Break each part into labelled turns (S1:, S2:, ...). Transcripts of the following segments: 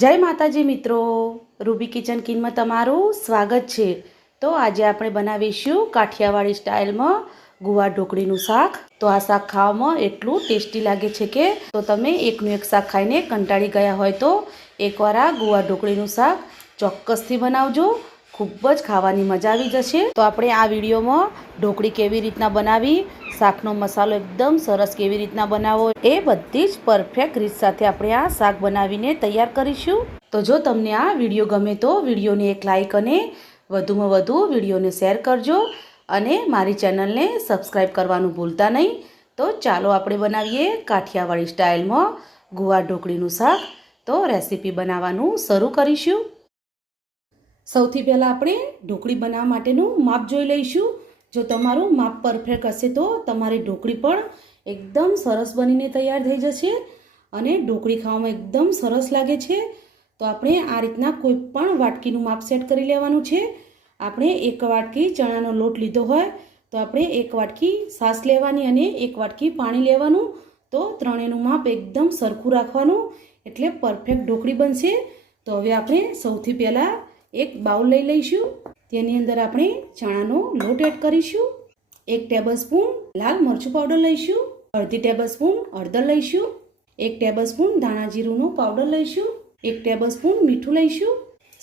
S1: જય માતાજી મિત્રો. રૂબી કિચન કિનમાં તમારું સ્વાગત છે. તો આજે આપણે બનાવીશું કાઠિયાવાડી સ્ટાઇલમાં ગુવા ઢોકળીનું શાક. તો આ શાક ખાવામાં એટલું ટેસ્ટી લાગે છે કે, તો તમે એકનું એક શાક ખાઈને કંટાળી ગયા હોય તો એકવાર આ ગુવા ઢોકળીનું શાક ચોક્કસથી બનાવજો. ખૂબ જ ખાવાની મજા આવી જશે. તો આપણે આ વિડીયોમાં ઢોકળી કેવી રીતના બનાવી, શાકનો મસાલો એકદમ સરસ કેવી રીતના બનાવવો એ બધી જ પરફેક્ટ રીત સાથે આપણે આ શાક બનાવીને તૈયાર કરીશું. તો જો તમને આ વીડિયો ગમે તો વિડીયોને એક લાઇક અને વધુમાં વધુ વિડીયોને શેર કરજો અને મારી ચેનલને સબસ્ક્રાઈબ કરવાનું ભૂલતા નહીં. તો ચાલો આપણે બનાવીએ કાઠિયાવાડી સ્ટાઇલમાં ગુવાર ઢોકળીનું શાક. તો રેસીપી બનાવવાનું શરૂ કરીશું. સૌથી પહેલાં આપણે ઢોકળી બનાવવા માટેનું માપ જોઈ લઈશું. જો તમારું માપ પરફેક્ટ હશે તો તમારી ઢોકળી પણ એકદમ સરસ બનીને તૈયાર થઈ જશે અને ઢોકળી ખાવામાં એકદમ સરસ લાગે છે. તો આપણે આ રીતના કોઈ પણ વાટકીનું માપ સેટ કરી લેવાનું છે. આપણે એક વાટકી ચણાનો લોટ લીધો હોય તો આપણે એક વાટકી સાસ લેવાની અને એક વાટકી પાણી લેવાનું. તો ત્રણેયનું માપ એકદમ સરખું રાખવાનું એટલે પરફેક્ટ ઢોકળી બનશે. તો હવે આપણે સૌથી પહેલાં એક બાઉલ લઈ લઈશું. તેની અંદર આપણે ચણાનો લોટ એડ કરીશું. એક ટેબલ સ્પૂન લાલ મરચું પાવડર લઈશું. અડધી ટેબલ સ્પૂન હળદર લઈશું. એક ટેબલ સ્પૂન ધાણા જીરુંનો પાવડર લઈશું. એક ટેબલ સ્પૂન મીઠું લઈશું.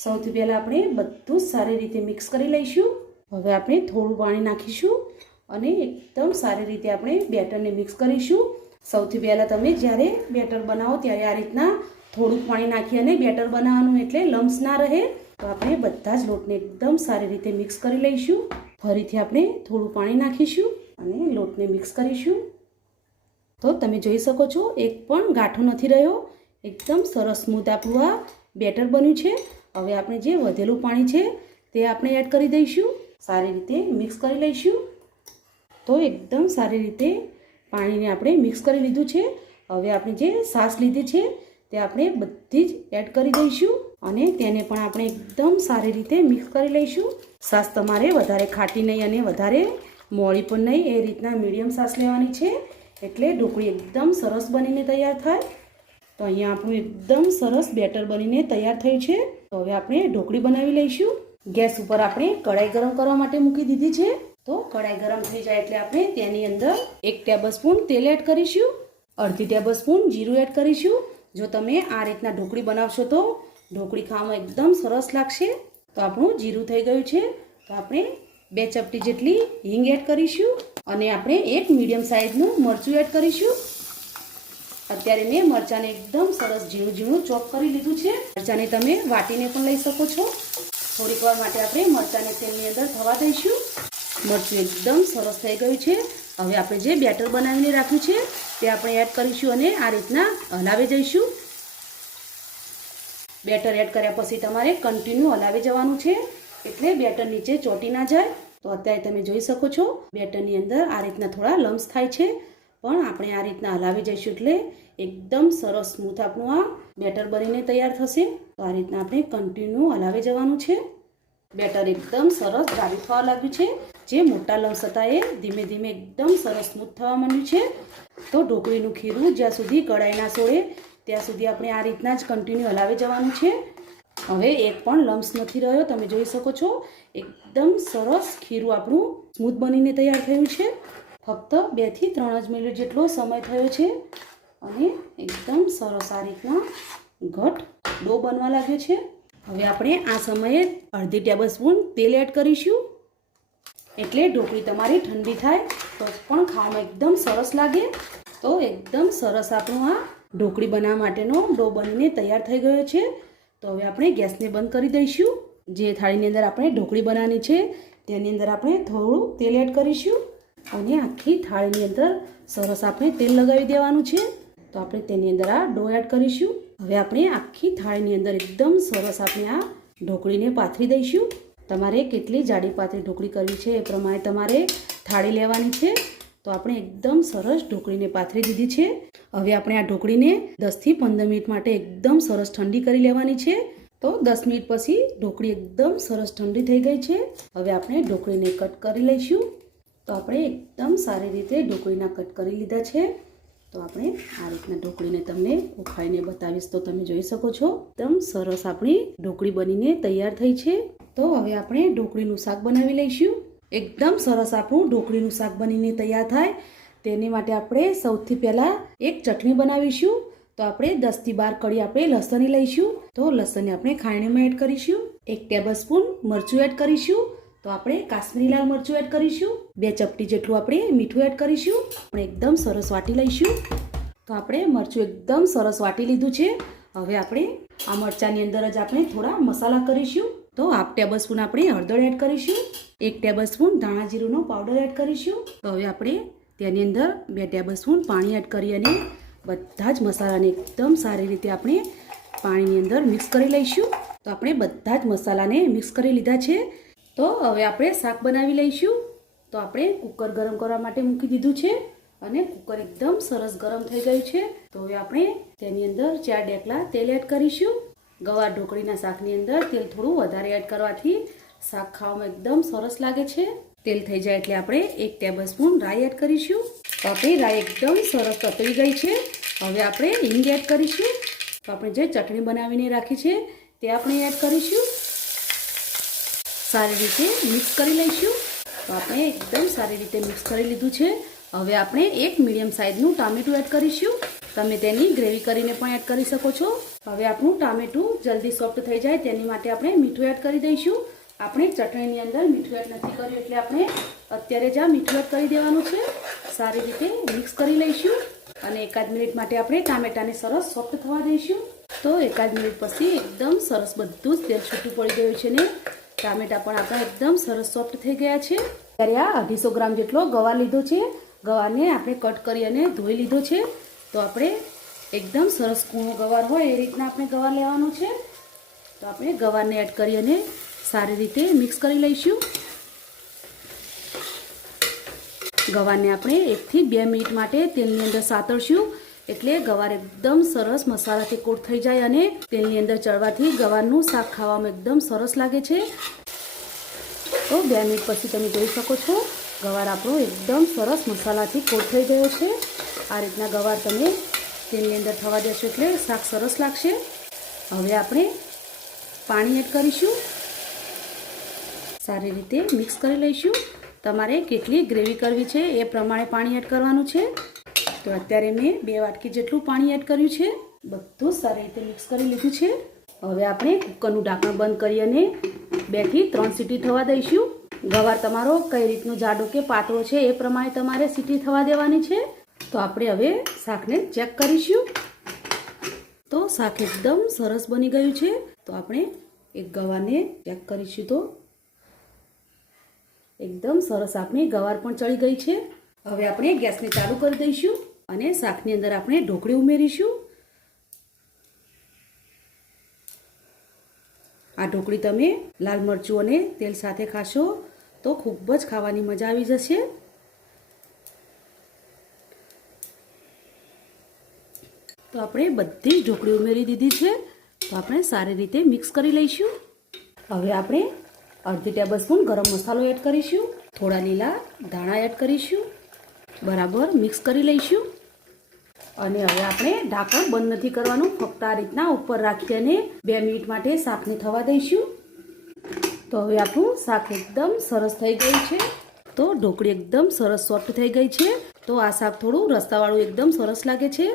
S1: સૌથી પહેલાં આપણે બધું સારી રીતે મિક્સ કરી લઈશું. હવે આપણે થોડું પાણી નાખીશું અને એકદમ સારી રીતે આપણે બેટરને મિક્સ કરીશું. સૌથી પહેલાં તમે જ્યારે બેટર બનાવો ત્યારે આ રીતના થોડુંક પાણી નાખી અને બેટર બનાવવાનું એટલે લમ્સ ના રહે. તો આપણે બધા જ લોટને એકદમ સારી રીતે મિક્સ કરી લઈશું. ફરીથી આપણે થોડું પાણી નાખીશું અને લોટને મિક્સ કરીશું. તો તમે જોઈ શકો છો, એક પણ ગાંઠો નથી રહ્યો. એકદમ સરસ સ્મૂથ આપણું આ બેટર બન્યું છે. હવે આપણે જે વધેલું પાણી છે તે આપણે એડ કરી દઈશું. સારી રીતે મિક્સ કરી લઈશું. તો એકદમ સારી રીતે પાણીને આપણે મિક્સ કરી લીધું છે. હવે આપણે જે સાસ લીધી છે તે આપણે બધી જ એડ કરી દઈશું. અને તેને પણ આપણે એકદમ સારી રીતે મિક્સ કરી લઈશું. સાસ તમારે વધારે ખાટી નહીં અને વધારે મોળી પણ નહીં, એ રીતના મીડિયમ સાસ લેવાની છે. એટલે ઢોકળી એકદમ સરસ બનીને તૈયાર થાય. તો અહીંયા આપણું એકદમ સરસ બેટર બનીને તૈયાર થયું છે. તો હવે આપણે ઢોકળી બનાવી લઈશું. ગેસ ઉપર આપણે કઢાઈ ગરમ કરવા માટે મૂકી દીધી છે. તો કઢાઈ ગરમ થઈ જાય એટલે આપણે તેની અંદર એક ટેબલ સ્પૂન તેલ એડ કરીશું. અડધી ટેબલ સ્પૂન જીરું એડ કરીશું. જો તમે આ રીતના ઢોકળી બનાવશો તો ઢોકળી ખાવામાં એકદમ સરસ લાગશે. તો આપણું જીરું થઈ ગયું છે. તો આપણે બે ચપટી જેટલી હિંગ એડ કરીશું અને આપણે એક મીડિયમ સાઇઝનું મરચું એડ કરીશું. અત્યારે મેં મરચાંને એકદમ સરસ ઝીણું ઝીણું ચોપ કરી લીધું છે. મરચાંને તમે વાટીને પણ લઈ શકો છો. થોડીક વાર માટે આપણે મરચાંને તેલની અંદર થવા દઈશું. મરચું એકદમ સરસ થઈ ગયું છે. હવે આપણે જે બેટર બનાવીને રાખ્યું છે તે આપણે એડ કરીશું અને આ રીતના હલાવી જઈશું બેટર એડ કર્યા પછી તમારે કન્ટિન્યુ હલાવી જવાનું છે. એટલે બેટર નીચે ચોટી ના જાય. તો અત્યારે તમે જોઈ શકો છો, બેટરની અંદર આ રીતના થોડા લમ્સ થાય છે. પણ આપણે આ રીતના હલાવી જઈશું એટલે એકદમ સરસ સ્મૂથ આપણું આ બેટર બનીને તૈયાર થશે. તો આ રીતના આપણે કન્ટિન્યુ હલાવી જવાનું છે. બેટર એકદમ સરસ જાડી થવા લાગ્યું છે. જે મોટા લમ્સ હતા એ ધીમે ધીમે એકદમ સરસ સ્મૂથ થવા માંડ્યું છે. તો ઢોકળીનું ખીરું જ્યાં સુધી કડાઈના સોળે ત્યાં સુધી આપણે આ રીતના જ કન્ટિન્યુ હલાવી જવાનું છે. હવે એક પણ લમ્સ નથી રહ્યો, તમે જોઈ શકો છો. એકદમ સરસ ખીરું આપણું સ્મૂથ બનીને તૈયાર થયું છે. ફક્ત બેથી ત્રણ જ મિનિટ જેટલો સમય થયો છે અને એકદમ સરસ આ રીતના ઘટ ડો બનવા લાગ્યો છે. હવે આપણે આ સમયે અડધી ટેબલ સ્પૂન તેલ એડ કરીશું. એટલે ઢોકળી તમારી ઠંડી થાય, તો પણ ખાવામાં એકદમ સરસ લાગે. તો એકદમ સરસ આપણું આ ઢોકળી બનાવવા માટેનો ડો બનીને તૈયાર થઈ ગયો છે. તો હવે આપણે ગેસને બંધ કરી દઈશું. જે થાળીની અંદર આપણે ઢોકળી બનાવવાની છે, તેની અંદર આપણે થોડું તેલ એડ કરીશું અને આખી થાળીની અંદર સરસ આપણે તેલ લગાવી દેવાનું છે. તો આપણે તેની અંદર આ ડો એડ કરીશું. હવે આપણે આખી થાળીની અંદર એકદમ સરસ આપણે આ ઢોકળીને પાથરી દઈશું. તમારે કેટલી જાડી પાતળી ઢોકળી કરવી છે એ પ્રમાણે તમારે થાળી લેવાની છે. તો આપણે એકદમ સરસ ઢોકળીને પાથરી દીધી છે. હવે આપણે આ ઢોકળીને દસથી પંદર મિનિટ માટે એકદમ સરસ ઠંડી કરી લેવાની છે. તો દસ મિનિટ પછી ઢોકળી એકદમ સરસ ઠંડી થઈ ગઈ છે. હવે આપણે ઢોકળીને કટ કરી લઈશું. તો આપણે એકદમ સારી રીતે ઢોકળીના કટ કરી લીધા છે. તો આપણે આ રીતના ઢોકળીને તમને ઉખાઈને બતાવીશ. તો તમે જોઈ શકો છો, એકદમ સરસ આપણી ઢોકળી બનીને તૈયાર થઈ છે. તો હવે આપણે ઢોકળીનું શાક બનાવી લઈશું. એકદમ સરસ આપણું ઢોકળીનું શાક બનીને તૈયાર થાય. તેની માટે આપણે સૌથી પહેલાં એક ચટણી બનાવીશું. તો આપણે દસથી બાર કળી આપણે લસણની લઈશું. તો લસણને આપણે ખાણીમાં એડ કરીશું. એક ટેબલ સ્પૂન મરચું એડ કરીશું. તો આપણે કાશ્મીરી લાલ મરચું એડ કરીશું. બે ચપટી જેટલું આપણે મીઠું એડ કરીશું. આપણે એકદમ સરસ વાટી લઈશું. તો આપણે મરચું એકદમ સરસ વાટી લીધું છે. હવે આપણે આ મરચાંની અંદર જ આપણે થોડા મસાલા કરીશું. તો હાફ ટેબલ સ્પૂન આપણે હળદર એડ કરીશું, એક ટેબલ સ્પૂન ધાણા જીરુંનો પાવડર એડ કરીશું. તો હવે આપણે તેની અંદર બે ટેબલ સ્પૂન પાણી એડ કરી અને બધા જ મસાલાને એકદમ સારી રીતે આપણે પાણીની અંદર મિક્સ કરી લઈશું. તો આપણે બધા જ મસાલાને મિક્સ કરી લીધા છે. તો હવે આપણે શાક બનાવી લઈશું. તો આપણે કુકર ગરમ કરવા માટે મૂકી દીધું છે અને કુકર એકદમ સરસ ગરમ થઈ ગયું છે. તો હવે આપણે તેની અંદર ચાર ડેકલા તેલ એડ કરીશું. ગવાર ઢોકળીના શાકની અંદર તેલ થોડું વધારે એડ કરવાથી શાક ખાવામાં એકદમ સરસ લાગે છે. તેલ થઈ જાય એટલે આપણે એક ટેબલ સ્પૂન રાઈ એડ કરીશું. તો રાઈ એકદમ સરસ તતરી ગઈ છે. હવે આપણે હિંગ એડ કરીશું. તો આપણે જે ચટણી બનાવીને રાખી છે તે આપણે એડ કરીશું. સારી રીતે મિક્સ કરી લઈશું. તો આપણે એકદમ સારી રીતે મિક્સ કરી લીધું છે. હવે આપણે એક મીડિયમ સાઇઝનું ટામેટું એડ કરીશું. તમે તેની ગ્રેવી કરીને પણ એડ કરી શકો છો. હવે આપણું ટામેટું જલ્દી સોફ્ટ થઈ જાય, તેની માટે આપણે મીઠું એડ કરી દઈશું. આપણે ચટણીની અંદર મીઠું એડ નથી કર્યું, એટલે આપણે અત્યારે જ આ મીઠું એડ કરી દેવાનું છે. સારી રીતે મિક્સ કરી લઈશું અને એકાદ મિનિટ માટે આપણે ટામેટાને સરસ સોફ્ટ થવા દઈશું. તો એકાદ મિનિટ પછી એકદમ સરસ બધું જ તેલ છૂટું પડી ગયું છે ને. ટામેટા પણ આપણા એકદમ સરસ સોફ્ટ થઈ ગયા છે. ત્યારે આ અઢીસો ગ્રામ જેટલો ગવા લીધો છે. ગવારને આપણે કટ કરી અને ધોઈ લીધો છે. તો આપણે એકદમ સરસ કૂણો ગવાર હોય એ રીતના આપણે ગવાર લેવાનો છે. તો આપણે ગવારને એડ કરી અને સારી રીતે મિક્સ કરી લઈશું. ગવારને આપણે એકથી બે મિનિટ માટે તેલની અંદર સાતળશું એટલે ગવાર એકદમ સરસ મસાલાથી કોટ થઈ જાય અને તેલની અંદર ચડવાથી ગવારનું શાક ખાવામાં એકદમ સરસ લાગે છે. તો બે મિનિટ પછી તમે જોઈ શકો છો. ગવાર આપણો એકદમ સરસ મસાલાથી કોટ થઈ ગયો છે. આ રીતના ગવાર તમે તેલની અંદર થવા દેશો એટલે શાક સરસ લાગશે. હવે આપણે પાણી એડ કરીશું. સારી રીતે મિક્સ કરી લઈશું. તમારે કેટલી ગ્રેવી કરવી છે એ પ્રમાણે પાણી એડ કરવાનું છે. તો અત્યારે મેં બે વાટકી જેટલું પાણી એડ કર્યું છે. બધું સારી રીતે મિક્સ કરી લીધું છે. હવે આપણે કુકરનું ઢાંકણ બંધ કરી અને બેથી ત્રણ સીટી થવા દઈશું. ગવાર તમારો કઈ રીતનું જાડો કે પાતળો છે એ પ્રમાણે તમારે સીટી થવા દેવાની છે. તો આપણે હવે શાકને ચેક કરીશું. તો શાક એકદમ સરસ બની ગયું છે. તો આપણે એક ગવારને ચેક કરીશું તો. એકદમ સરસ આપણી ગવાર પણ ચડી ગઈ છે. હવે આપણે ગેસને ચાલુ કરી દઈશું અને શાકની અંદર આપણે ઢોકળી ઉમેરીશું. આ ઢોકળી તમે લાલ મરચું અને તેલ સાથે ખાશો. તો ખૂબ જ ખાવાની મજા આવી જશે. તો આપણે બધી જ ઢોકળી ઉમેરી દીધી છે. તો આપણે સારી રીતે મિક્સ કરી લઈશું. હવે આપણે અડધી ટેબલ સ્પૂન ગરમ મસાલો એડ કરીશું. થોડા લીલા ધાણા એડ કરીશું. બરાબર મિક્સ કરી લઈશું. અને હવે આપણે ઢાંકણ બંધ નથી કરવાનું. ફક્ત આ રીતના ઉપર રાખી અને બે મિનિટ માટે શાકને થવા દઈશું. તો હવે આપણું શાક એકદમ સરસ થઈ ગયું છે. તો ઢોકળી એકદમ સરસ સોફ્ટ થઈ ગઈ છે. તો આ શાક થોડું રસ્તાવાળું એકદમ સરસ લાગે છે.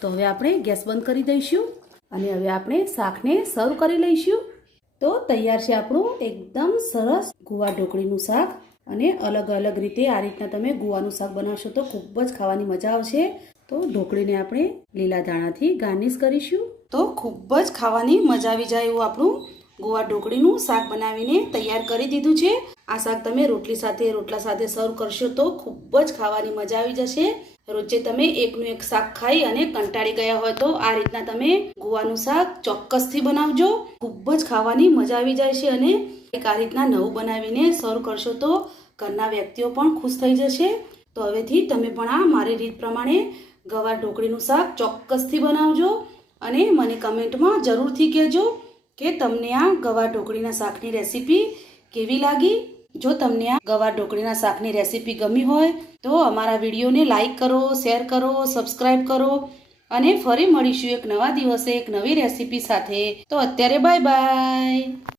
S1: તો હવે આપણે ગેસ બંધ કરી દઈશું. અને હવે આપણે શાકને સર્વ કરી લઈશું. તો તૈયાર છે આપણું એકદમ સરસ ગુવા ઢોકળીનું શાક. અને અલગ અલગ રીતે આ રીતના તમે ગુવાનું શાક બનાવશો તો ખૂબ જ ખાવાની મજા આવશે. તો ઢોકળીને આપણે લીલા દાણાથી ગાર્નિશ કરીશું. તો ખૂબ જ ખાવાની મજા આવી જાય એવું આપણું ગોવા ઢોકળીનું શાક બનાવીને તૈયાર કરી દીધું છે. આ શાક તમે રોટલી સાથે, રોટલા સાથે સર્વ કરશો તો ખૂબ જ ખાવાની મજા આવી જશે. રોજે તમે એકનું એક શાક ખાઈ અને કંટાળી ગયા હોય તો આ રીતના તમે ગુવાનું શાક ચોક્કસથી બનાવજો. ખૂબ જ ખાવાની મજા આવી જાય છે અને એક આ રીતના નવું બનાવીને સર્વ કરશો તો ઘરના વ્યક્તિઓ પણ ખુશ થઈ જશે. તો હવેથી તમે પણ આ મારી રીત પ્રમાણે ગવાર ઢોકળીનું શાક ચોક્કસથી બનાવજો અને મને કમેન્ટમાં જરૂરથી કહેજો. કે તમને આ ગવા ઢોકળીના શાકની રેસીપી કેવી લાગી? જો તમને આ ગવા ઢોકળીના શાકની રેસીપી ગમી હોય, તો અમારા વિડીયોને લાઈક કરો, શેર કરો સબસ્ક્રાઈબ કરો અને ફરી મળીશું એક નવા દિવસે એક નવી રેસીપી સાથે. તો અત્યારે બાય બાય.